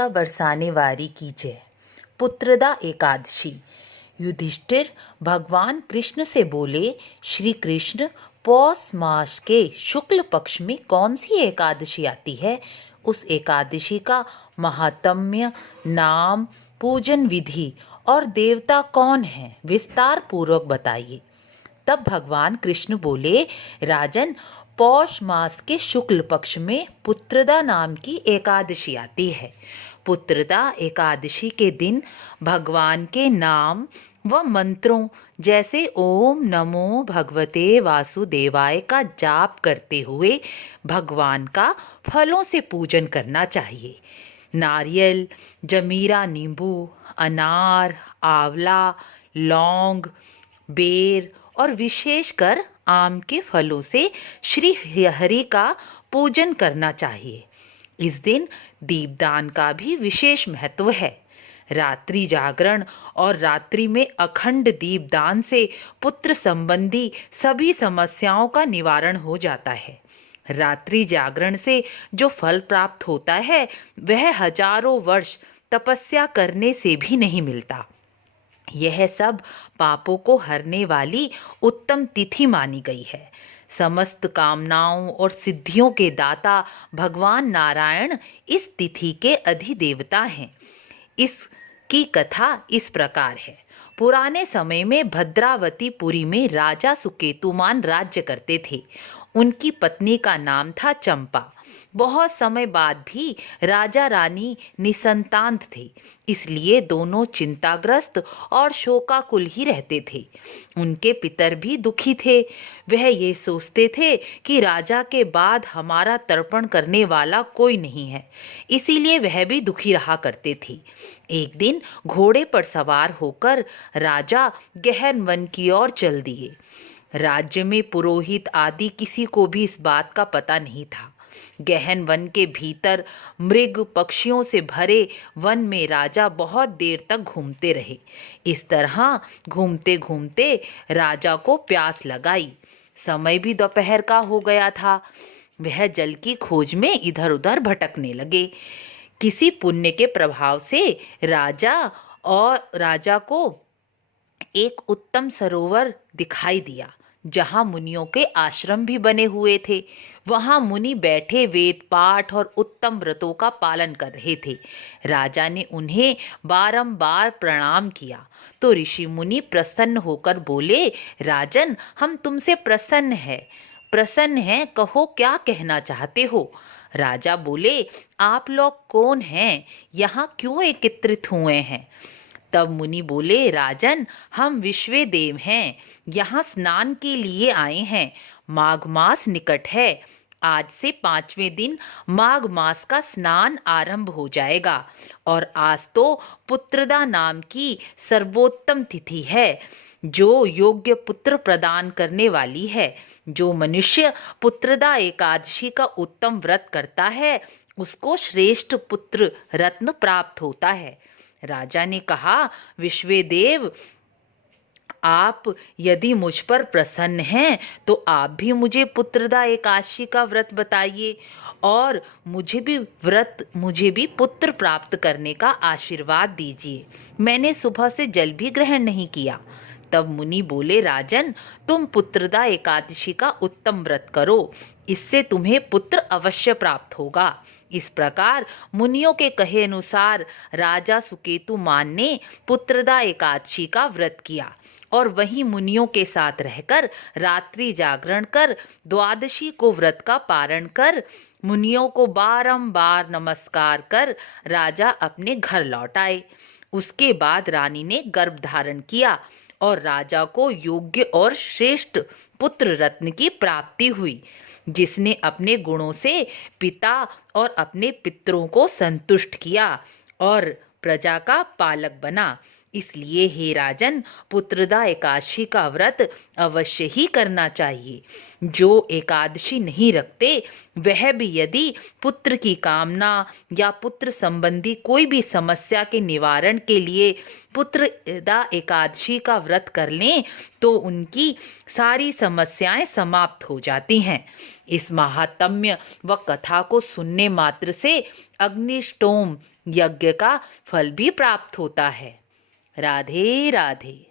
का बरसाने वारी की जय। पुत्रदा एकादशी। युधिष्ठिर भगवान कृष्ण से बोले, श्री कृष्ण, पौष मास के शुक्ल पक्ष में कौन सी एकादशी आती है? उस एकादशी का महात्म्य, नाम, पूजन विधि और देवता कौन है, विस्तार पूर्वक बताइए। तब भगवान कृष्ण बोले, राजन, पौष मास के शुक्ल पक्ष में पुत्रदा नाम की एकादशी आती है। पुत्रदा एकादशी के दिन भगवान के नाम व मंत्रों जैसे ओम नमो भगवते वासुदेवाय का जाप करते हुए भगवान का फलों से पूजन करना चाहिए। नारियल, जमीरा नींबू, अनार, आंवला, लौंग, बेर और विशेषकर आम के फलों से श्री हरि का पूजन करना चाहिए। इस दिन दीपदान का भी विशेष महत्व है। रात्रि जागरण और रात्रि में अखंड दीपदान से पुत्र संबंधी सभी समस्याओं का निवारण हो जाता है। रात्रि जागरण से जो फल प्राप्त होता है वह हजारों वर्ष तपस्या करने से भी नहीं मिलता। यह सब पापों को हरने वाली उत्तम तिथि मानी गई है। समस्त कामनाओं और सिद्धियों के दाता भगवान नारायण इस तिथि के अधिदेवता हैं। इसकी कथा इस प्रकार है। पुराने समय में भद्रावतीपुरी में राजा सुकेतुमान राज्य करते थे। उनकी पत्नी का नाम था चंपा। बहुत समय बाद भी राजा रानी निसंतान थे, इसलिए दोनों चिंताग्रस्त और शोकाकुल ही रहते थे। उनके पितर भी दुखी थे। वह ये सोचते थे कि राजा के बाद हमारा तर्पण करने वाला कोई नहीं है, इसीलिए वह भी दुखी रहा करते थे। एक दिन घोड़े पर सवार होकर राजा गहन वन की ओर चल दिए। राज्य में पुरोहित आदि किसी को भी इस बात का पता नहीं था। गहन वन के भीतर मृग पक्षियों से भरे वन में राजा बहुत देर तक घूमते रहे। इस तरह घूमते घूमते राजा को प्यास लगाई। समय भी दोपहर का हो गया था। वह जल की खोज में इधर उधर भटकने लगे। किसी पुण्य के प्रभाव से राजा को एक उत्तम सरोवर दिखाई दिया, जहाँ मुनियों के आश्रम भी बने हुए थे। वहाँ मुनि बैठे वेद पाठ और उत्तम व्रतों का पालन कर रहे थे। राजा ने उन्हें बारंबार प्रणाम किया तो ऋषि मुनि प्रसन्न होकर बोले, राजन, हम तुमसे प्रसन्न हैं, कहो क्या कहना चाहते हो? राजा बोले, आप लोग कौन हैं? यहाँ क्यों एकत्रित हुए हैं? तब मुनि बोले, राजन, हम विश्वदेव हैं, यहाँ स्नान के लिए आए हैं। माघ मास निकट है। आज से 5वें दिन माघ मास का स्नान आरंभ हो जाएगा और आज तो पुत्रदा नाम की सर्वोत्तम तिथि है, जो योग्य पुत्र प्रदान करने वाली है। जो मनुष्य पुत्रदा एकादशी का उत्तम व्रत करता है उसको श्रेष्ठ पुत्र रत्न प्राप्त होता है। राजा ने कहा, विश्वदेव, आप यदि मुझ पर प्रसन्न हैं तो आप भी मुझे पुत्रदा एकादशी का व्रत बताइए और मुझे भी पुत्र प्राप्त करने का आशीर्वाद दीजिए। मैंने सुबह से जल भी ग्रहण नहीं किया। तब मुनि बोले, राजन, तुम पुत्रदा एकादशी का उत्तम व्रत करो, इससे तुम्हें पुत्र अवश्य प्राप्त होगा। इस प्रकार मुनियों के कहे अनुसार राजा सुकेतुमान ने पुत्रदा एकादशी का व्रत किया और वहीं मुनियों के साथ रहकर रात्रि जागरण कर द्वादशी को व्रत का पारण कर मुनियों को बारंबार नमस्कार कर राजा अपने घर लौट आए। उसके बाद रानी ने गर्भ धारण किया और राजा को योग्य और श्रेष्ठ पुत्र रत्न की प्राप्ति हुई, जिसने अपने गुणों से पिता और अपने पितरों को संतुष्ट किया और प्रजा का पालक बना। इसलिए हे राजन, पुत्रदा एकादशी का व्रत अवश्य ही करना चाहिए। जो एकादशी नहीं रखते वह भी यदि पुत्र की कामना या पुत्र संबंधी कोई भी समस्या के निवारण के लिए पुत्रदा एकादशी का व्रत कर लें तो उनकी सारी समस्याएं समाप्त हो जाती हैं। इस महात्म्य व कथा को सुनने मात्र से अग्निष्टोम यज्ञ का फल भी प्राप्त होता है। राधे राधे।